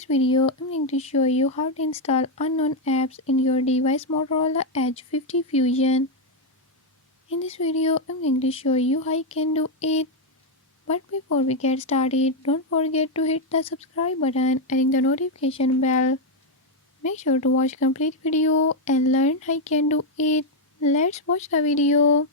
this video, I'm going to show you how to install unknown apps in your device Motorola Edge 50 Fusion. In this video, I'm going to show you how you can do it. But before we get started, don't forget to hit the subscribe button and ring the notification bell. Make sure to watch complete video and learn how you can do it. Let's watch the video.